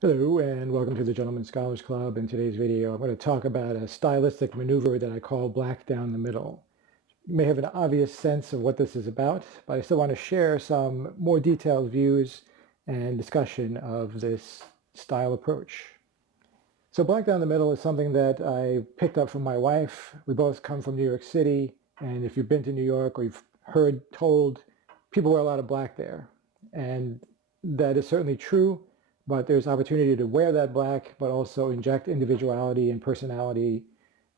Hello and welcome to the Gentleman Scholars Club. In today's video, I'm going to talk about a stylistic maneuver that I call black down the middle. You may have an obvious sense of what this is about, but I still want to share some more detailed views and discussion of this style approach. So black down the middle is something that I picked up from my wife. We both come from New York City, and if you've been to New York or you've told, people wear a lot of black there. And that is certainly true, but there's opportunity to wear that black, but also inject individuality and personality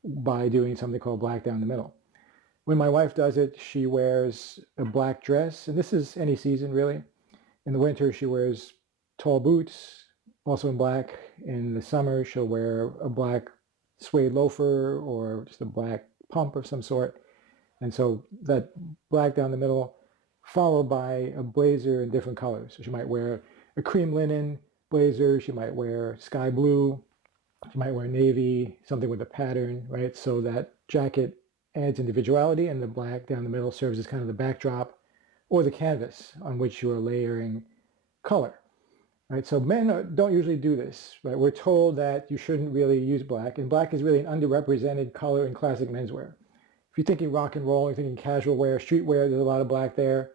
by doing something called black down the middle. When my wife does it, she wears a black dress, and this is any season really. In the winter, she wears tall boots, also in black. In the summer, she'll wear a black suede loafer or just a black pump of some sort. And so that black down the middle, followed by a blazer in different colors. So she might wear a cream linen blazer, she might wear sky blue, she might wear navy, something with a pattern, right? So that jacket adds individuality, and the black down the middle serves as kind of the backdrop or the canvas on which you are layering color. Right, so men don't usually do this. Right? We're told that you shouldn't really use black, and black is really an underrepresented color in classic menswear. If you're thinking rock and roll, you're thinking casual wear, streetwear, there's a lot of black there.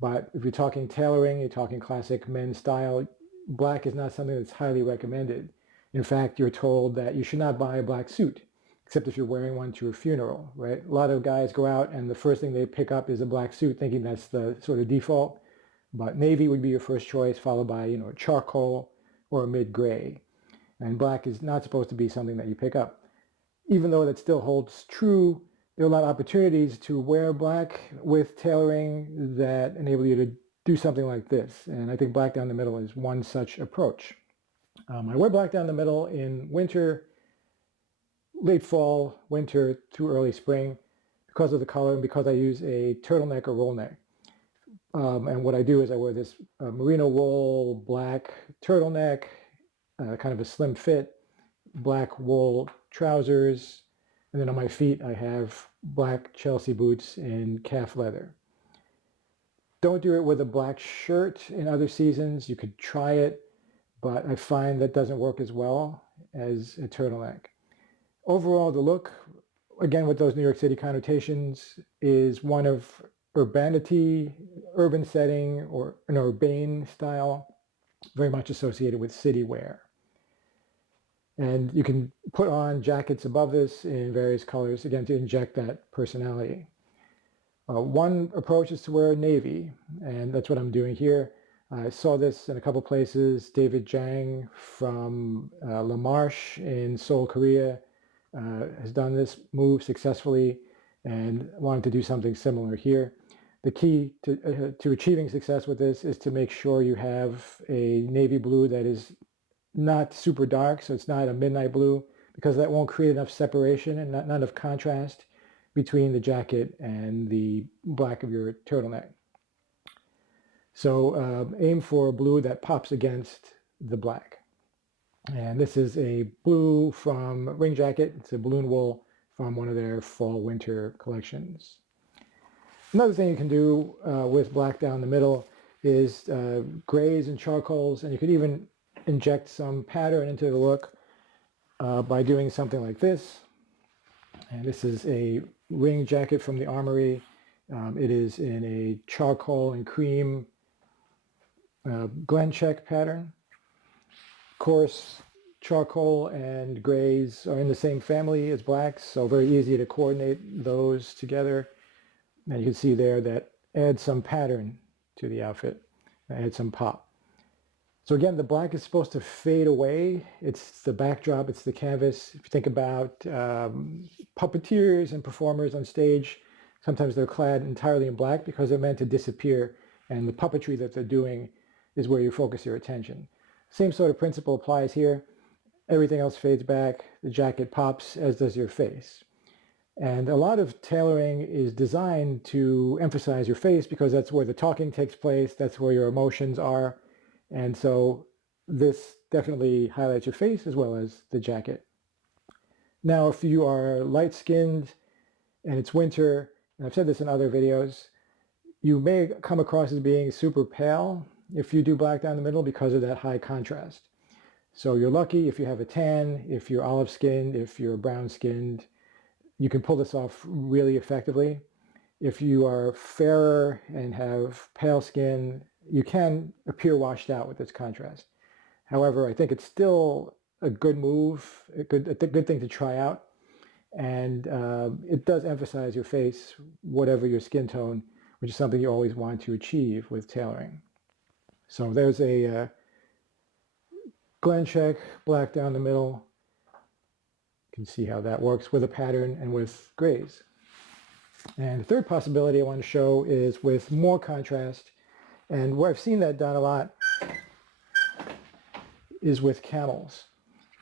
But if you're talking tailoring, you're talking classic men's style, black is not something that's highly recommended. In fact, you're told that you should not buy a black suit, except if you're wearing one to a funeral, right? A lot of guys go out and the first thing they pick up is a black suit, thinking that's the sort of default. But navy would be your first choice, followed by, charcoal or a mid-gray. And black is not supposed to be something that you pick up. Even though that still holds true, there are a lot of opportunities to wear black with tailoring that enable you to do something like this. And I think black down the middle is one such approach. I wear black down the middle in winter, late fall, winter through early spring because of the color and because I use a turtleneck or roll neck. And what I do is I wear this merino wool black turtleneck, kind of a slim fit, black wool trousers, and then on my feet I have black Chelsea boots in calf leather. Don't do it with a black shirt in other seasons. You could try it, but I find that doesn't work as well as a turtleneck. Overall, the look, again with those New York City connotations, is one of urbanity, urban setting, or an urbane style, very much associated with city wear. And you can put on jackets above this in various colors, again, to inject that personality. One approach is to wear navy, and that's what I'm doing here. I saw this in a couple places. David Jang from La Marche in Seoul, Korea, has done this move successfully and wanted to do something similar here. The key to achieving success with this is to make sure you have a navy blue that is not super dark, so it's not a midnight blue, because that won't create enough separation and not enough contrast between the jacket and the black of your turtleneck. So aim for a blue that pops against the black. And this is a blue from Ring Jacket. It's a balloon wool from one of their fall-winter collections. Another thing you can do with black down the middle is grays and charcoals, and you could even inject some pattern into the look by doing something like this. And this is a ring jacket from the Armoury. It is in a charcoal and cream Glen check pattern. Of course, charcoal and grays are in the same family as blacks, so very easy to coordinate those together. And you can see there that adds some pattern to the outfit, adds some pop. So again, the black is supposed to fade away. It's the backdrop, it's the canvas. If you think about puppeteers and performers on stage, sometimes they're clad entirely in black because they're meant to disappear, and the puppetry that they're doing is where you focus your attention. Same sort of principle applies here. Everything else fades back, the jacket pops, as does your face. And a lot of tailoring is designed to emphasize your face because that's where the talking takes place, that's where your emotions are. And so this definitely highlights your face as well as the jacket. Now, if you are light-skinned and it's winter, and I've said this in other videos, you may come across as being super pale if you do black down the middle because of that high contrast. So you're lucky if you have a tan, if you're olive skinned, if you're brown skinned, you can pull this off really effectively. If you are fairer and have pale skin, you can appear washed out with this contrast. However, I think it's still a good move, a good thing to try out. And it does emphasize your face, whatever your skin tone, which is something you always want to achieve with tailoring. So there's a Glen check, black down the middle. You can see how that works with a pattern and with grays. And the third possibility I want to show is with more contrast. And where I've seen that done a lot is with camels.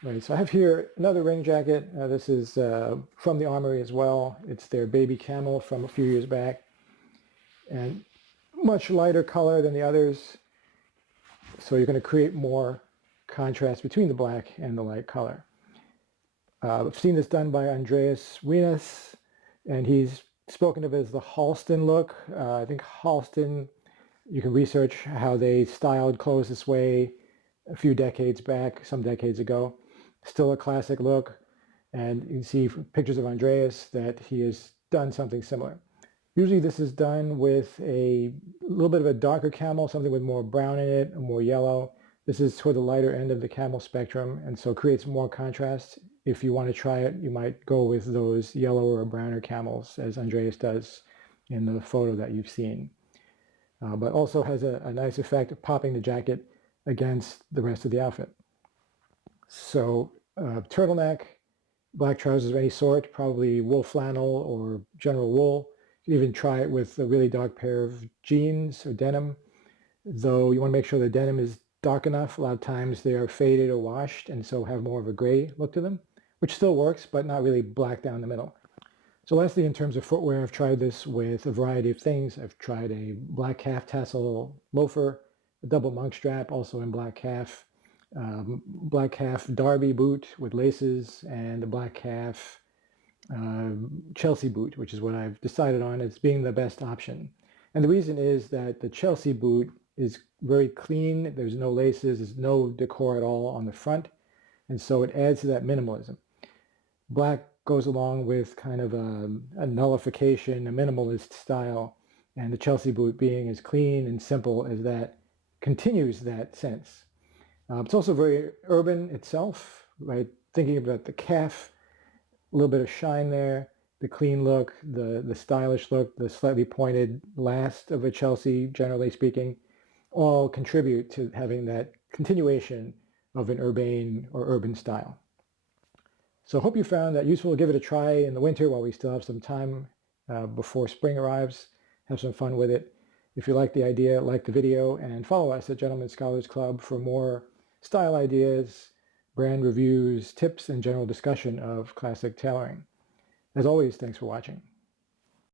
Right, so I have here another ring jacket. This is from the Armoury as well. It's their baby camel from a few years back. And much lighter color than the others. So you're going to create more contrast between the black and the light color. I've seen this done by Andreas Wienes, and he's spoken of it as the Halston look. I think Halston, you can research how they styled clothes this way a few decades back, some decades ago. Still a classic look, and you can see from pictures of Andreas that he has done something similar. Usually this is done with a little bit of a darker camel, something with more brown in it, more yellow. This is toward the lighter end of the camel spectrum, and so creates more contrast. If you want to try it, you might go with those yellower or browner camels, as Andreas does in the photo that you've seen. But also has a nice effect of popping the jacket against the rest of the outfit. So turtleneck, black trousers of any sort, probably wool flannel or general wool. You can even try it with a really dark pair of jeans or denim, though you want to make sure the denim is dark enough. A lot of times they are faded or washed and so have more of a gray look to them, which still works, but not really black down the middle. So lastly, in terms of footwear, I've tried this with a variety of things. I've tried a black calf tassel loafer, a double monk strap, also in black calf derby boot with laces, and a black calf Chelsea boot, which is what I've decided on as being the best option. And the reason is that the Chelsea boot is very clean. There's no laces, there's no decor at all on the front. And so it adds to that minimalism. Black goes along with kind of a nullification, a minimalist style. And the Chelsea boot, being as clean and simple as that, continues that sense. It's also very urban itself, right? Thinking about the calf, a little bit of shine there, the clean look, the stylish look, the slightly pointed last of a Chelsea, generally speaking, all contribute to having that continuation of an urbane or urban style. So I hope you found that useful. Give it a try in the winter while we still have some time before spring arrives. Have some fun with it. If you like the idea, like the video, and follow us at Gentleman Scholars Club for more style ideas, brand reviews, tips, and general discussion of classic tailoring. As always, thanks for watching.